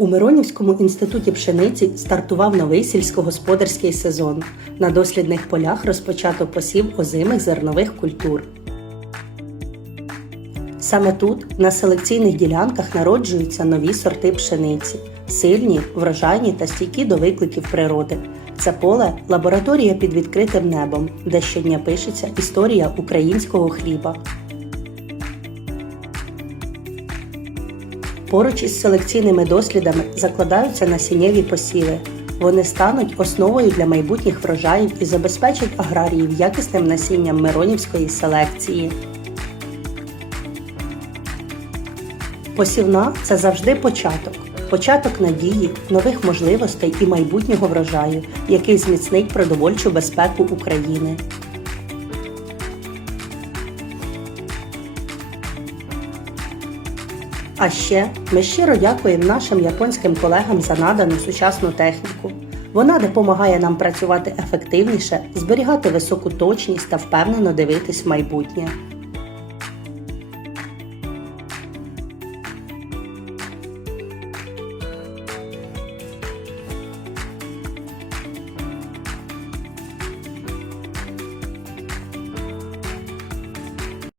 У Миронівському інституті пшениці стартував новий сільськогосподарський сезон. На дослідних полях розпочато посів озимих зернових культур. Саме тут, на селекційних ділянках, народжуються нові сорти пшениці, сильні, врожайні та стійкі до викликів природи. Це поле лабораторія під відкритим небом, де щодня пишеться історія українського хліба. Поруч із селекційними дослідами закладаються насіннєві посіви. Вони стануть основою для майбутніх врожаїв і забезпечать аграріїв якісним насінням миронівської селекції. Посівна це завжди початок. Початок надії, нових можливостей і майбутнього врожаю, який зміцнить продовольчу безпеку України. А ще ми щиро дякуємо нашим японським колегам за надану сучасну техніку. Вона допомагає нам працювати ефективніше, зберігати високу точність та впевнено дивитись в майбутнє.